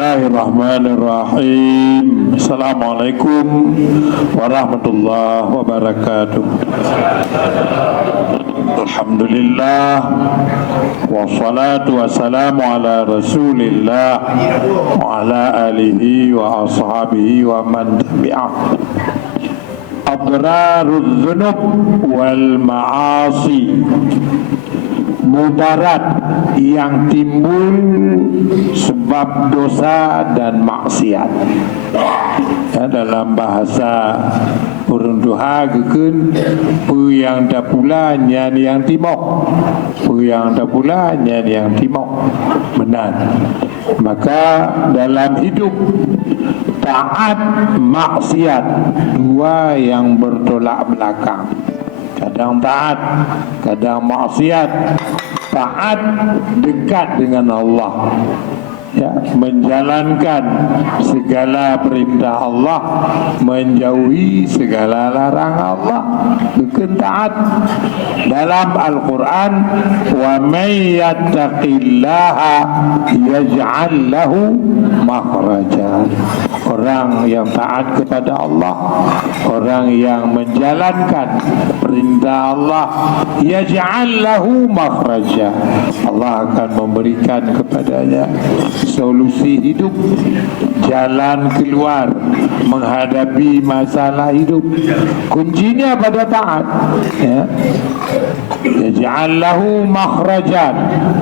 Bismillahirrahmanirrahim. Assalamualaikum warahmatullahi wabarakatuh. Alhamdulillah, wassalatu wassalamu ala rasulillah wa ala alihi wa ashabihi wa man tabi'ah. Adraruz dzunub wal ma'asi, mudarat yang timbul sebab dosa dan maksiat. Ya, dalam bahasa urang doha gekeun pu yang da pula nyan yang timok, pu yang da pula nyan yang timok benar. Maka dalam hidup taat maksiat, dua yang bertolak belakang. Kadang taat, kadang maksiat. Taat dekat dengan Allah, ya, menjalankan segala perintah Allah, menjauhi segala larangan Allah. Bukan taat. Dalam Al-Quran, wa may yattaqillaha yaj'al lahu makhraja. Orang yang taat kepada Allah, orang yang menjalankan perintah Allah, yaj'al lahu makhraja, Allah akan memberikan kepadanya solusi hidup, jalan keluar menghadapi masalah hidup. Kuncinya pada taat, ya. Yaj'al lahu makhrajan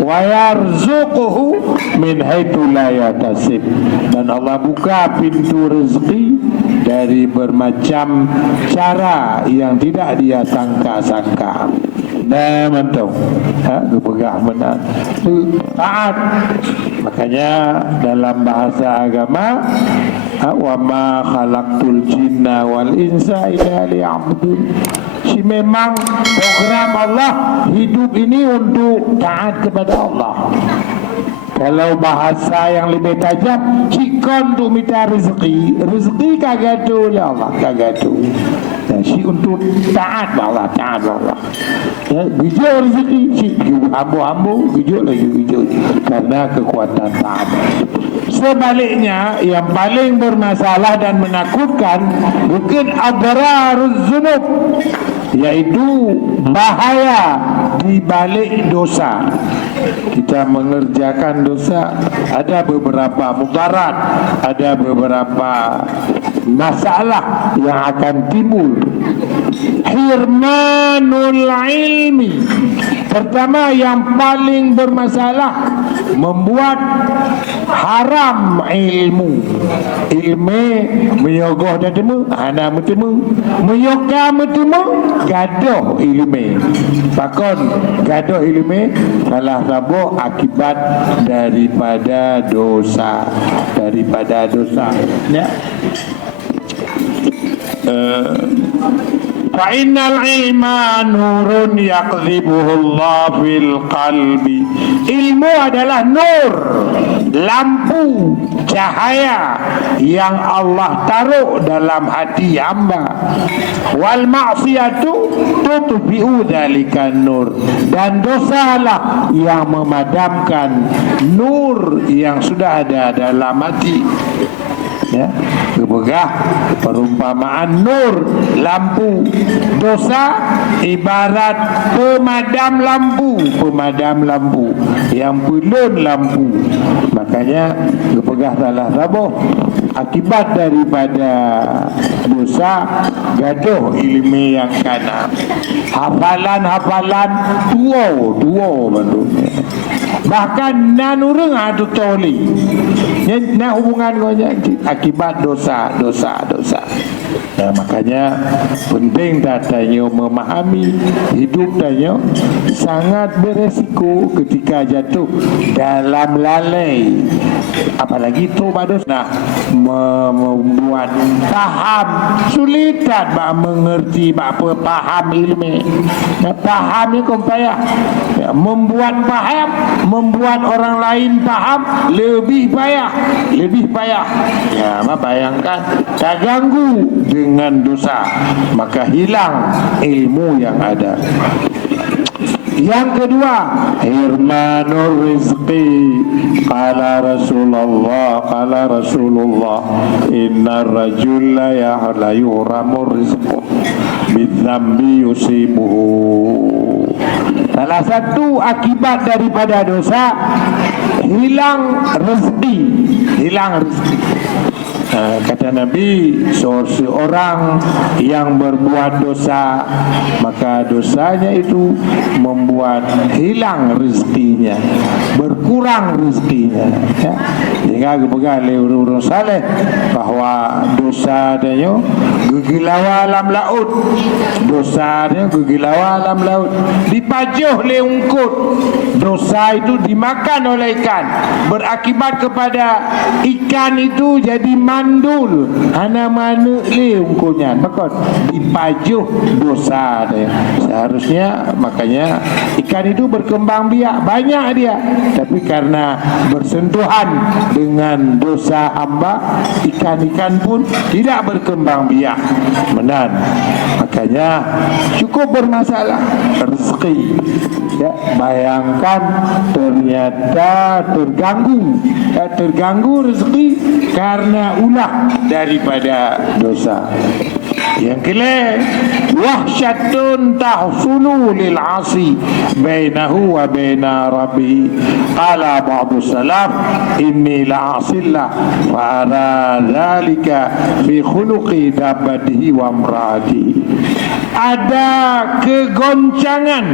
wa yarzuquhu min haitsu la yahtasib, dan Allah buka pintu rezeki dari bermacam cara yang tidak dia sangka-sangka. Nah, mantap. Kepegah benar. Taat. Makanya dalam bahasa agama, wa ma khalaqtul jinna wal insa illa liya'budun. Si memang program Allah hidup ini untuk taat kepada Allah. Kalau bahasa yang lebih tajam, cikon untuk minta rezeki. Rezeki kagak tu oleh Allah, kagak tu. Ya, si untuk taat Allah, taat Allah. Ya, bijak rezeki, si ambu-ambu, bijak lagi bijak. Karena kekuatan taat. Sebaliknya, yang paling bermasalah dan menakutkan bukan adraruz dzunub, yaitu bahaya di balik dosa. Kita mengerjakan dosa, ada beberapa mudarat, ada beberapa masalah yang akan timbul. Hirmanul ilmi, pertama yang paling bermasalah, membuat haram ilmu. Ilmu menyogoh dan temu, anak bertemu, menyokah bertemu, gaduh ilmu. Pakon gaduh ilmu salah satu akibat daripada dosa, ya. Fa innal ilma nurun yaqdhibuhu Allah fil qalbi. Ilmu adalah nur, lampu, cahaya yang Allah taruh dalam hati hamba. Wal ma'siyatu tutfi'u dzalika nur, dan dosalah yang memadamkan nur yang sudah ada dalam hati. Ya, kebegah perumpamaan nur, lampu. Dosa ibarat pemadam lampu yang belum lampu. Makanya kebegah salah sabuh akibat daripada dosa, gaduh ilmu yang kana. Hafalan dua maksudnya. Bahkan nanurung adu toli. Nah, hubungan konya akibat dosa. Nah, makanya penting datanya memahami hidup tanya sangat beresiko ketika jatuh dalam lalai, apalagi tobat dosa. Nah, membuat paham sulitan bak mengerti bak paham ilmu. Nah, paham ni kau payah. Ya, membuat membuat orang lain paham lebih payah. Ya, bayangkan terganggu dengan dosa, maka hilang ilmu yang ada. Yang kedua, hirmanur rizqi. Qala Rasulullah inna rajula la yuhramur rizqu bidzambi yusibuhu. Salah satu akibat daripada dosa, hilang rezeki. Kata Nabi, seorang yang berbuat dosa, maka dosanya itu membuat hilang rezekinya, berkurang rezekinya, ya. Sehingga kepegang oleh orang saleh bahawa dosa dia gegilawa alam laut, dosa dia gegilawa alam laut, dipajuh oleh ungkut. Dosa itu dimakan oleh ikan, berakibat kepada ikan itu jadi mandul, hana manu le ungkunya, maka dipajuh dosa dia. Seharusnya makanya ikan itu berkembang biak banyak dia, tapi karena bersentuhan dengan dosa hamba, ikan-ikan pun tidak berkembang biak menan. Makanya cukup bermasalah rezeki, ya. Bayangkan ternyata terganggu rezeki karena ulah daripada dosa. Yang kelima, wahsyatun tahsulu lil 'asi bainahu wa baina rabbih. Qala ba'du salaf inni la'asillah fa ara dzalika fi khuluqi dabbatihi wa imraatihi. Ada kegoncangan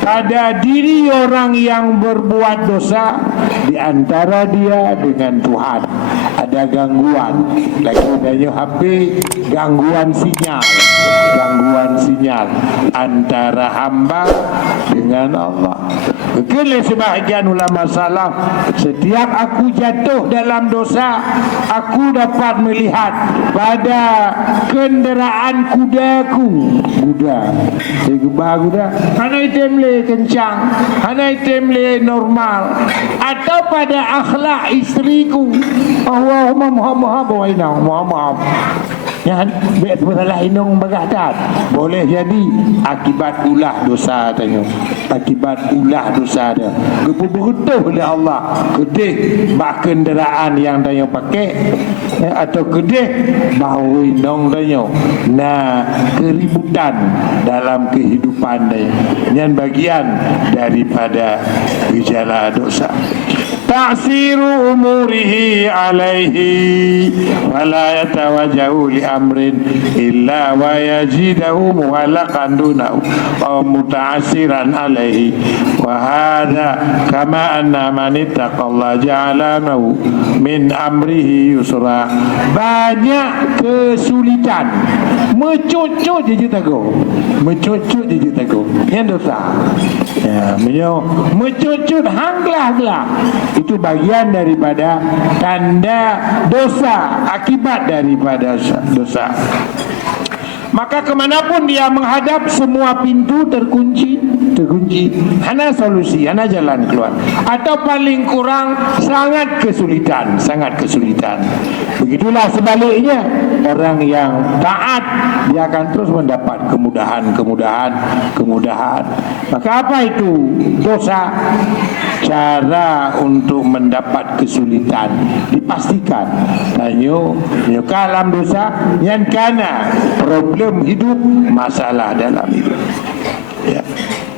pada diri orang yang berbuat dosa di antara dia dengan Tuhan. Ada gangguan, lagi adanya HP, gangguan sinyal antara hamba dengan Allah. Kekele sebahagian ulama salaf, setiap aku jatuh dalam dosa, aku dapat melihat pada kenderaan kudaku. Kuda hana item le kencang, hana item le normal, atau pada akhlak istriku. Allahumma Muhammad wa inna Muhammad. Yang biar salah inong bagatan boleh jadi akibat ulah dosa tanya, akibat ulah dosa dia keputuh oleh Allah kedih bak kenderaan yang tanya pakai, ya, atau kedih bau inong tanya nah keributan dalam kehidupan dia. Yang bagian daripada gejala dosa. Ta'siru umurihi alaihi wala yatawajjahu li amrin illa wa yajidahu mu'allaqan dunahu wa muta'assiran alaihi wa hadha kama anna man ittaqallaha ja'alanahu min amrihi yusra. Banyak kesulitan, mencucut je tago, yang dosa, ya, mencucut hanglah itu bagian daripada tanda dosa, akibat daripada dosa. Maka kemanapun dia menghadap, semua pintu terkunci. Hana solusi, hana jalan keluar, atau paling kurang sangat kesulitan. Begitulah sebaliknya, orang yang taat dia akan terus mendapat kemudahan. Maka apa itu dosa? Cara untuk mendapat kesulitan dipastikan. Tanyo kalam dosa yang kana problem hidup, masalah dalam hidup. Ya.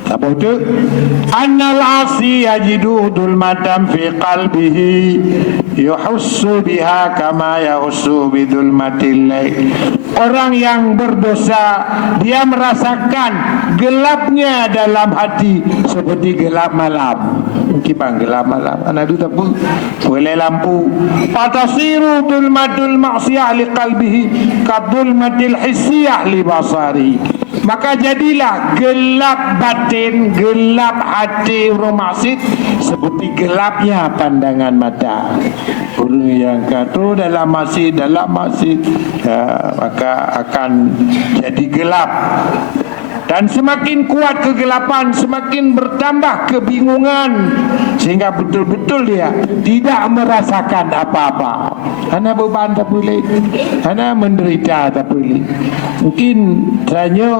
Apa itu? Annal 'asi yajidu dhulmatan fi qalbihi yuhassu biha kama yahussu bidhulmatil lail. Orang yang berdosa dia merasakan gelapnya dalam hati seperti gelap malam. Kibang gelap malam. Anak itu tapu boleh lampu. Fatasiru dhulmatul ma'siyah li qalbihi kadhulmatil hissiyah li basari. Maka jadilah gelap batin, gelap hati orang maksud seperti gelapnya pandangan mata. Orang yang kata dalam masjid, ya, maka akan jadi gelap. Dan semakin kuat kegelapan, semakin bertambah kebingungan, sehingga betul-betul dia tidak merasakan apa-apa. Hana beban tak boleh, hana menderita tak boleh. Mungkin hanya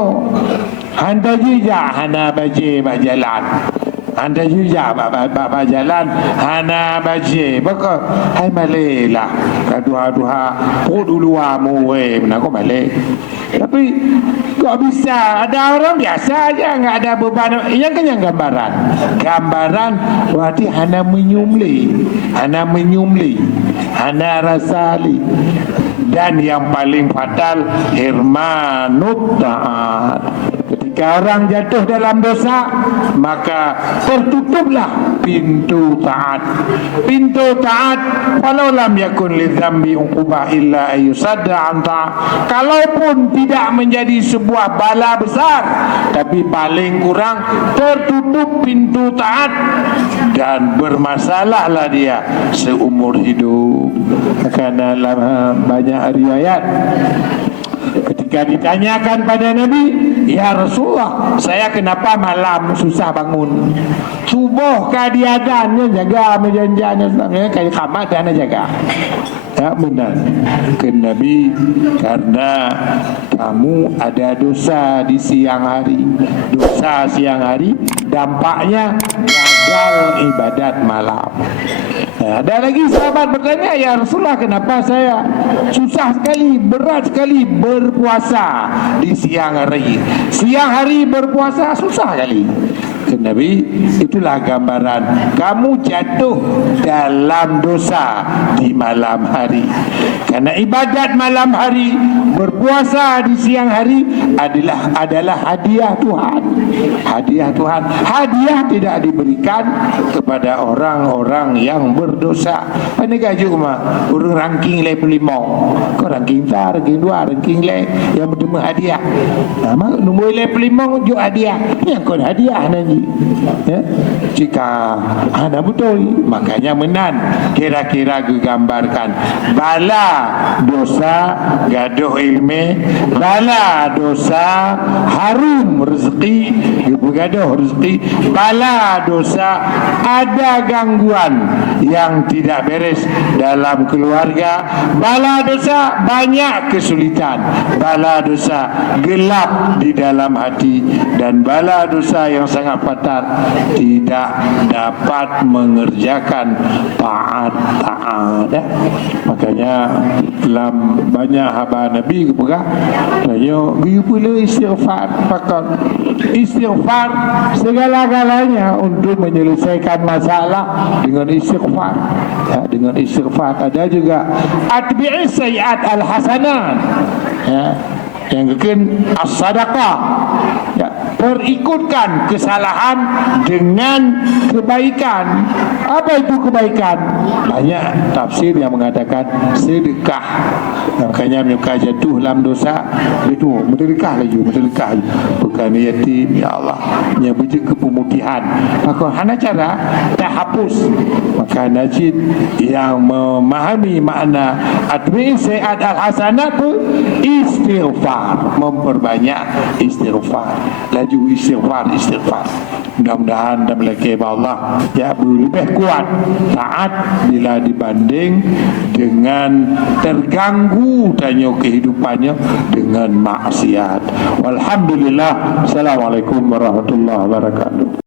Handa juga hana baje bajalan. Anda juga bak jalan hana baje baka hai malay lah kadua-dua dulu amu menako malay. Tapi kok bisa ada orang biasa aja enggak ada beban. Yang kan yang gambaran berarti hana menyumli, hana rasali. Dan yang paling fatal hirmanut ta'at. Ketika orang jatuh dalam dosa, maka tertutuplah pintu taat. Pintu taat, walau lam yakun lidzambi uqubah illa ayyusadda anta. Kalaupun tidak menjadi sebuah bala besar, tapi paling kurang tertutup pintu taat dan bermasalahlah dia seumur hidup. Karena dalam banyak riwayat ketika ditanyakan pada Nabi, ya Rasulullah, saya kenapa malam susah bangun? Subuh kadiadannya jaga menjanjiannya kayak kamat dan jaga. Ya benar ke Nabi, karena kamu ada dosa di siang hari. Dosa siang hari dampaknya gagal ibadat malam. Ada lagi sahabat bertanya, ya Rasulullah, kenapa saya susah sekali, berat sekali berpuasa di siang hari. Siang hari berpuasa susah sekali. Nabi, itulah gambaran kamu jatuh dalam dosa di malam hari. Karena ibadat malam hari, berpuasa di siang hari adalah hadiah Tuhan. Hadiah Tuhan. Hadiah tidak diberikan kepada orang-orang yang berdosa. Ini gajuk mah urang ranking level 5. Kau ranking 1, ranking 2, ranking le yang bertemu hadiah. Nama nombor level 5 juk hadiah. Yang kau hadiah nanti. Ya, jika ada betul, makanya menan kira-kira digambarkan bala dosa gaduh ilmu, bala dosa harum rezeki, gaduh rezeki, bala dosa ada gangguan yang tidak beres dalam keluarga, bala dosa banyak kesulitan, bala dosa gelap di dalam hati, dan bala dosa yang sangat fatal tidak dapat mengerjakan taat. Makanya dalam banyak haba Nabi kepegah tanya you pula istighfar, pakal istighfar segala-galanya untuk menyelesaikan masalah dengan istighfar. Ya, dengan istighfar. Ada juga atbi'i sayyi'at al-hasanat, ya, yang kekun as-sadaqah, ya, perikutkan kesalahan dengan kebaikan. Apa itu kebaikan? Banyak tafsir yang mengatakan sedekah. Makanya mereka jatuh dalam dosa itu bersedekah lagi. Bukan yatim, ya Allah, yang beri kepemutihan. Maka hana cara tak hapus. Maka Najib yang memahami makna atbi sayyi'at al-hasanat itu istighfar, memperbanyak istighfar. Laju istighfar. Mudah-mudahan dan melaki Allah ya lebih kuat taat bila dibanding dengan terganggu tanya kehidupannya dengan maksiat. Walhamdulillah. Assalamualaikum warahmatullahi wabarakatuh.